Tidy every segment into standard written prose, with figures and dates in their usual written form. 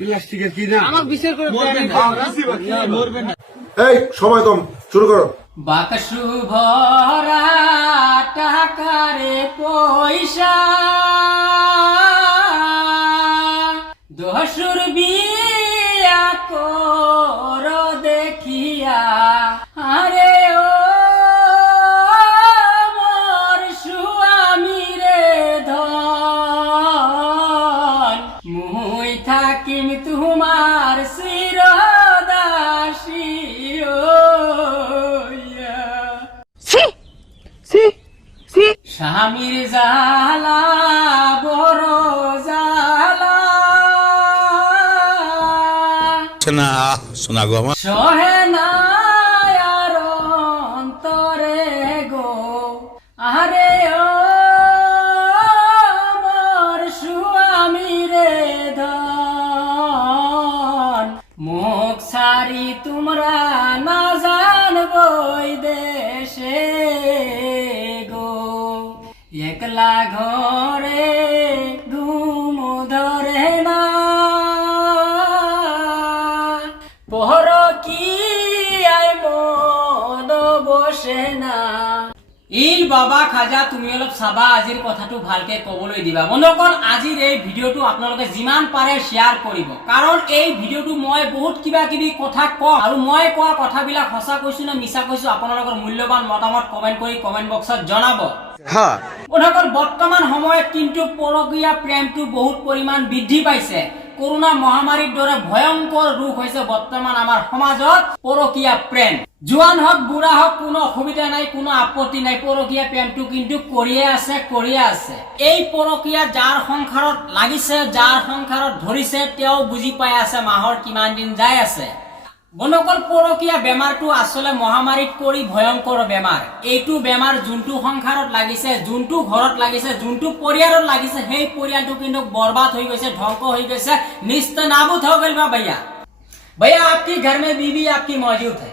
প্লাস্টিকের কি না আমার বিচার করে এই সময় কম, শুরু করো। বাকসু ভরা টাকারে পয়সা দোসুর বিয়া কর দেখিয়া আরে ও মোর স্বামী রে ধন মুই থাকিম তোমার চিরদাসী স্বামীর জালা বড় জালা না শোনা গো আমার সহে না আর অন্তরে গো আরে ও মোর স্বামী রে ধন মুখ সারি তোমরা না জানবই দেশে গো একলা ঘরে ঘুম ধরে না পর কি আই মন বসে না এই বাবা খাজা তুমি অলপ চাবা আজিৰ কথাটো ভালকে কবলৈ দিবা বন্ধুসকল আজিৰ এই ভিডিঅ'টো আপোনালোকে যিমান পাৰে শ্বেয়াৰ কৰিব কাৰণ এই ভিডিঅ'টো মই বহুত কিবা কিবি কথা কম আৰু মই কোৱা কথাবিলাক সঁচা কৈছো না মিছা কৈছো আপোনালোকৰ মূল্যৱান মতামত কমেন্ট কৰি কমেন্ট বক্সত জনাব বন্ধুসকল বৰ্তমান সময়ত কিন্তু পৰকীয়া প্ৰেমটো বহুত পৰিমাণ বৃদ্ধি পাইছে করোনা মহামারীর দরে ভয়ঙ্কর রূপ হয়েছে বর্তমান আমার সমাজত পরকীয়া প্রেম জোয়ান হোক বুড়া হোক কোনো অসুবিধা নাই কোনো আপত্তি নাই পরকীয়া প্রেমটো কিন্তু কৰিয়ে আছে এই পরকীয়া যাৰ সংসাৰত লাগিছে যাৰ সংসাৰত ধৰিছে তেওঁ বুজি পাই আছে মাহৰ কিমান দিন যায় আছে বন্ধুসকল পরকীয়া বেমাৰটো আসলে মহামাৰীত কৰি ভয়ঙ্কৰ বেমাৰ এইটো বেমাৰ যোনটো সংসাৰত লাগিছে যোনটো ঘৰত লাগিছে যোনটো পৰিয়ালত লাগিছে সেই পৰিয়ালটো কিন্তু বৰবাদ হৈ গৈছে ধ্বংস হৈ গৈছে निस्तनाबूद हो गइल बा भैया आपके घर में बीवी आपकी मौजूद है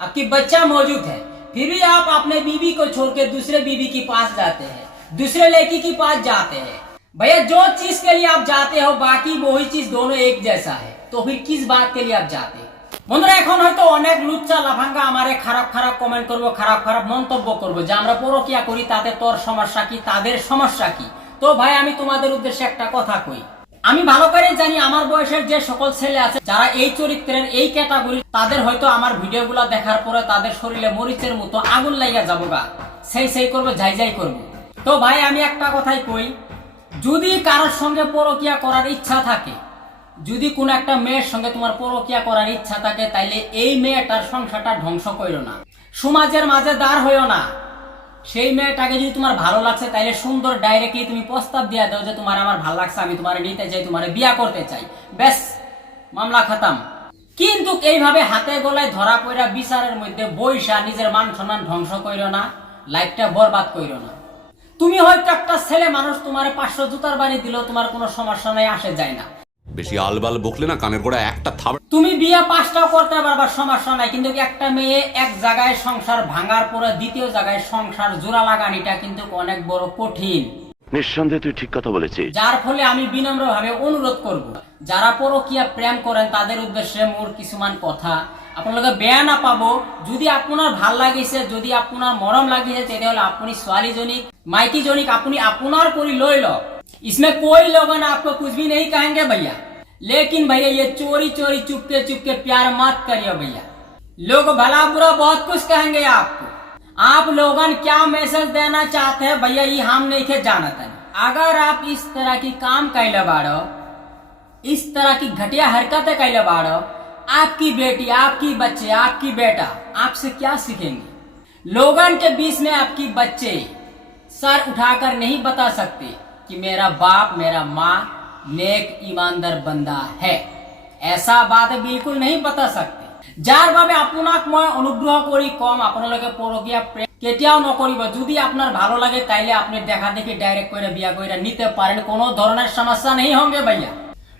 आपकी बच्चा मौजूद है फिर भी आप अपने बीवी को छोड़ के दूसरे बीवी के पास जाते हैं दूसरे लड़की के पास जाते हैं भैया जो चीज के लिए आप जाते हो बाकी वही चीज दोनों एक जैसा है तो फिर किस बात के लिए आप जाते हैं বন্ধুরা এখন হয়তো অনেক লুচ্চা লাফাঙ্গা আমারে খারাপ খারাপ কমেন্ট করবো খারাপ খারাপ মন্তব্য করবো যে আমরা পরকীয়া করি তাতে তোর সমস্যা কি তাদের সমস্যা কি তো ভাই আমি তোমাদের উদ্দেশ্যে একটা কথা কই আমি ভালো করে জানি আমার বয়সের যে সকল ছেলে আছে যারা এই চরিত্রের এই ক্যাটাগরি তাদের হয়তো আমার ভিডিওগুলো দেখার পরে তাদের শরীরে মরিচের মতো আগুন লাগা যাবো গা সেই করবে যাই করবে তো ভাই আমি একটা কথাই কই যদি কারোর সঙ্গে পরকীয়া করার ইচ্ছা থাকে যদি কোন একটা মেয়ের সঙ্গে তোমার পরকীয়া করার ইচ্ছা থাকে তাইলে এই মেয়েটার সংসারটা ধ্বংস কইরো না সমাজের মাঝে দাঁড় হইও না সেই মেয়েটাকে যদি তোমার ভালো লাগছে তাইলে সুন্দর ডাইরেক্টলি তুমি প্রস্তাব দিয়া দাও যে তোমার আমার ভালো লাগছে আমি তোমারে নিতে চাই তোমারে বিয়া করতে চাই ব্যাস মামলা খতম কিন্তু এইভাবে হাতে গলায় ধরা পড়া বিচারের মধ্যে বইসা নিজের মান সম্মান ধ্বংস কইরো না লাইফটা বরবাদ কইরো না তুমি হয়তো একটা ছেলে মানুষ তোমারে 500 জুতার বাড়ি দিলেও তোমার কোনো সমস্যা নাই আসে যায় না বেশি আলবাল বকলে না কানের গোড়া একটা থাবা তুমি বিয়ে 5টাও করতে পারবা সমস্যা নাই কিন্তু একটা মেয়ে এক জায়গায় সংসার ভাঙার পরে দ্বিতীয় জায়গায় সংসার জোড়া লাগানিটা কিন্তু অনেক বড় কঠিন নিঃসন্দেহে তুই ঠিক কথা বলেছিস যার ফলে আমি বিনম্রভাবে অনুরোধ করব যারা পরকীয়া প্রেম করেন তাদের উদ্দেশ্যে মোর কিছুমান কথা আপোনালোকে বেয়া না পাবো যদি আপনার ভাল লাগিছে যদি আপনার মরম লাগিছে তেতিয়াহলে আপনি ছোৱালীজনীক মাইকীজনীক আপনি আপনার কৰি লৈ ল इसमें कोई लोग ना आपको कुछ भी नहीं कहेंगे भैया लेकिन भैया ये चोरी चोरी चुपके प्यार मत करिए भैया लोग भला बुरा बहुत कुछ कहेंगे आपको आप लोगन क्या मैसेज देना चाहते हैं भैया ये हम नहीं के जानते अगर आप इस तरह की काम कैले बाड़ो इस तरह की घटिया हरकतें कैले बाड़ो आपकी बेटी आपकी बच्चे आपकी बेटा आपसे क्या सीखेंगे लोगन के बीच में आपकी बच्चे सर उठाकर नहीं बता सकते कि मेरा बाप मेरा माँ नेक ईमानदार बंदा है ऐसा बात बिल्कुल नहीं बता सकते যার ভাবে আপনাক মই অনুগ্রহ করি কম আপোনালোকে পরকীয়া প্রেম কেতিয়াও নকৰিব যদি আপনার ভালো লাগে তাইলে আপনি দেখা দেখি ডাইরেক্ট করে বিয়া কইরা নিতে পারেন কোনো ধরনের সমস্যা नहीं होंगे भैया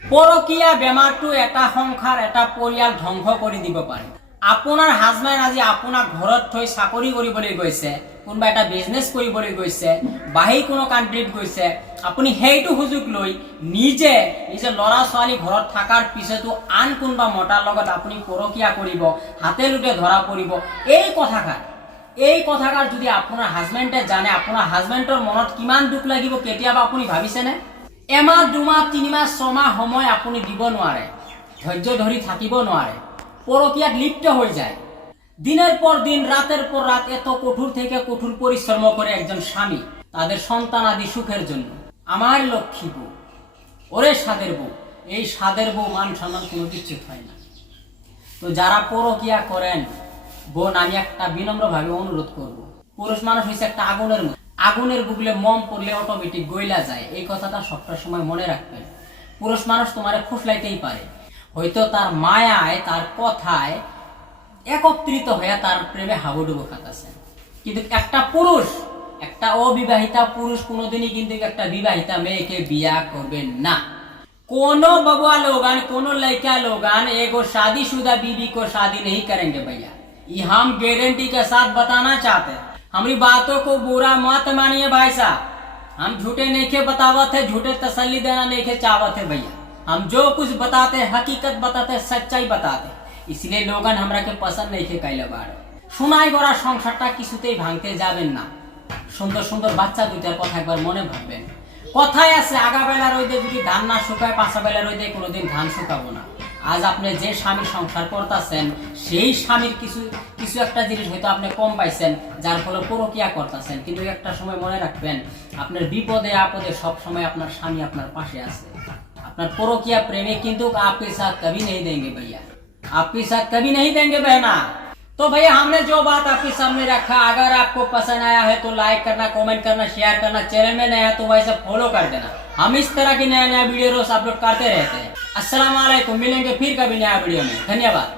পরকীয়া বেমাৰটো এটা সংসার এটা পৰিয়াল ধ্বংস কৰি দিব পাৰে আপোনাৰ হাজবেণ্ড আজি আপোনাক ঘৰত থৈ চাকৰি কৰিবলৈ গৈছে কোনোবা এটা বিজনেছ কৰিবলৈ গৈছে, বাহিৰ কোনো কাণ্ট্ৰিত গৈছে, আপুনি সেইটো সুযোগ লৈ নিজে ল'ৰা ছোৱালী ঘৰত থকাৰ পিছতো আন কোনোবা মতাৰ লগত আপুনি পৰকীয়া কৰিব, হাতে লোটে ধৰা পৰিব। এই কথাষাৰ যদি আপোনাৰ হাজবেণ্ডে জানে, আপোনাৰ হাজবেণ্ডৰ মনত কিমান দুখ লাগিব কেতিয়াবা আপুনি ভাবিছেনে? এমাহ, দুমাহ, 3 মাহ, 6 মাহ সময় আপুনি দিব নোৱাৰে, ধৈৰ্য ধৰি থাকিব নোৱাৰে, পৰকীয়াত লিপ্ত হৈ যায়। দিনের পর দিন, রাতের পর রাত এত কঠোর থেকে কঠোর পরিশ্রম করে একজন স্বামী তাদের সন্তান আদি সুখের জন্য। আমার লক্ষ্মী বউ, ওরে সাদের বউ, এই সাদের বউ মান সম্মান কোনো কিছু হয় না। তো যারা পরকীয়া করেন বোন, আমি একটা বিনম্রভাবে অনুরোধ করব, পুরুষ মানুষ হয়েছে একটা আগুনের মতো, আগুনের বুগলে মম পড়লে অটোমেটিক গইলা যায়, এই কথাটা সবটা সময় মনে রাখবেন। পুরুষ মানুষ তোমারে ফুসলাইতেই পারে, হয়তো তার মায়ায়, তার কথায় একত্রিত হয়ে তার প্রেমে হাবুডুবু খাতাছে, কিন্তু একটা পুরুষ, একটা অবিবাহিতা পুরুষ কোনোদিনই কিন্তু একটা বিবাহিতা মেয়েকে বিয়া করবেন না। कोनो बबुआ लोगन, कोनो लड़का लोगन एगो शादीशुदा बीबी को शादी नहीं करेंगे भैया, ये हम गारंटी के साथ बताना चाहते हैं। हमारी बातों को बुरा मत मानिए भाई साहब, हम झूठे नहीं के बतावत है, झूठे तसल्ली देना नहीं के चाहत है भैया। हम जो कुछ बताते हैं हकीकत बताते हैं, सच्चाई बताते हैं, इसलिए लोगन हमरा के पसंद नहीं के कैले बाड़। শোনাই গড়া সংসারটা কিছুতেই ভাঙতে যাবেন না। সুন্দর সুন্দর বাচ্চা দুইটার কথা একবার মনে ভাববেন। কথায় আছে, আগা বেলা রইদে যদি ধান না শুকায়, পাঁচা বেলা রইদে কোনোদিন ধান শুকাবো না। আজ আপনি যে স্বামীর সংসার করতেছেন, সেই স্বামীর কিছু একটা জিনিস হয়তো আপনি কম পাইছেন, যার ফলে পরকীয়া করতেছেন, কিন্তু একটা সময় মনে রাখবেন, আপনার বিপদে আপদে সব সময় আপনার স্বামী আপনার পাশে আছে। আপনার পরকীয়া প্রেমে কিন্তু आपके साथ कभी नहीं देंगे भैया, आपके साथ कभी नहीं देंगे बहना। तो भैया हमने जो बात आपके सामने रखा, अगर आपको पसंद आया है तो लाइक करना, कमेंट करना, शेयर करना, चैनल में नया है तो वैसे फॉलो कर देना। हम इस तरह की नया वीडियो रोज अपलोड करते रहते हैं। अस्सलाम वालेकुम, मिलेंगे फिर कभी नया वीडियो में, धन्यवाद।